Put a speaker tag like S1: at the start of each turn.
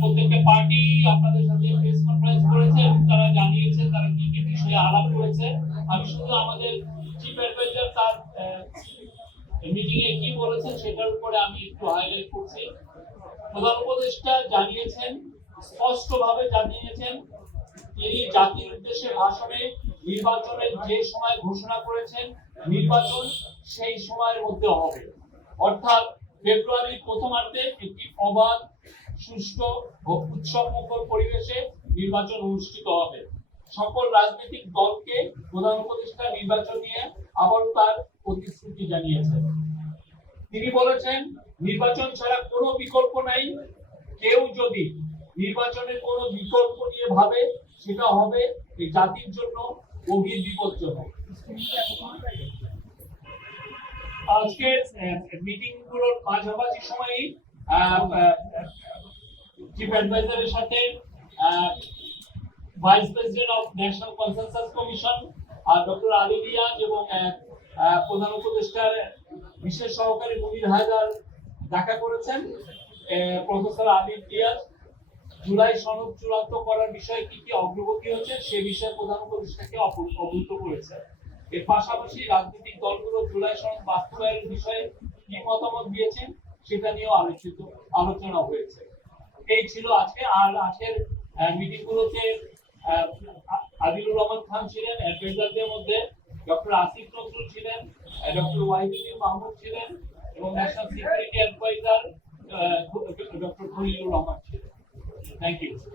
S1: প্রত্যেকটা পার্টি আপনাদের সাথে প্রেস কনফারেন্স করেছে তারা জানিয়েছে তারা কি কি বিষয়ে আলাপ করেছে। আমি শুধু আমাদের চিফ অ্যাডভাইজার তার মিটিং এ কি বলেছেন সেটার উপরে আমি একটু হাইলাইট করছি। প্রধান উপদেষ্টা জানিয়েছেন, স্পষ্টভাবে জানিয়েছেন, তিনি জাতির উদ্দেশ্যে ভাষণে নির্বাচনের যে সময় ঘোষণা করেছেন, নির্বাচন সেই সময়ের মধ্যে হবে। অর্থাৎ ফেব্রুয়ারির প্রথমার্ধে একটি অবাধ, সুষ্ঠু ও উৎসবমুখর পরিবেশে নির্বাচন অনুষ্ঠিত হবে। সকল রাজনৈতিক দলকে প্রধান উপদেষ্টা নির্বাচন নিয়ে আবার তার প্রতিশ্রুতি জানিয়েছেন। তিনি বলেছেন, নির্বাচন ছাড়া কোনো বিকল্প নাই। কেউ যদি নির্বাচনের কোনো বিকল্প নিয়ে ভাবে, সেটা হবে এই জাতির জন্য গভীর বিপজ্জনক। আজকে মিটিংগুলোর মাঝামাঝি সময়ই চিফ অ্যাডভাইজারের সাথে vice president of national consensus commission R doctor Ali Riaz এবং প্রধান উপদেষ্টার বিশেষ সহকারী মুনির হায়দার দেখা করেছেন। প্রফেসর আলী রিয়াজ, জুলাই সনদ চূড়ান্ত করার বিষয়ে কি কি অগ্রগতি হচ্ছে সে বিষয়ে প্রধান উপদেষ্টাকে অব- অবহিত করেছে এর পাশাপাশি রাজনৈতিক দলগুলো জুলাই সনদ বাস্তবায়নের বিষয়ে কি মতামত দিয়েছেন সেটা নিয়েও আলোচিত আলোচনা হয়েছে। এই ছিল আজকে আর আজকের মিটিং গুলোতে আহ, আ- আদিলুর রহমান খান ছিলেন অ্যাডভাইজারদের মধ্যে ডক্টর আসিফ নজরুল ছিলেন ডক্টর ওয়াহিদুদ্দিন মাহমুদ ছিলেন এবং national security adviser doctor Khalilur Rahman ছিলেন। Thank you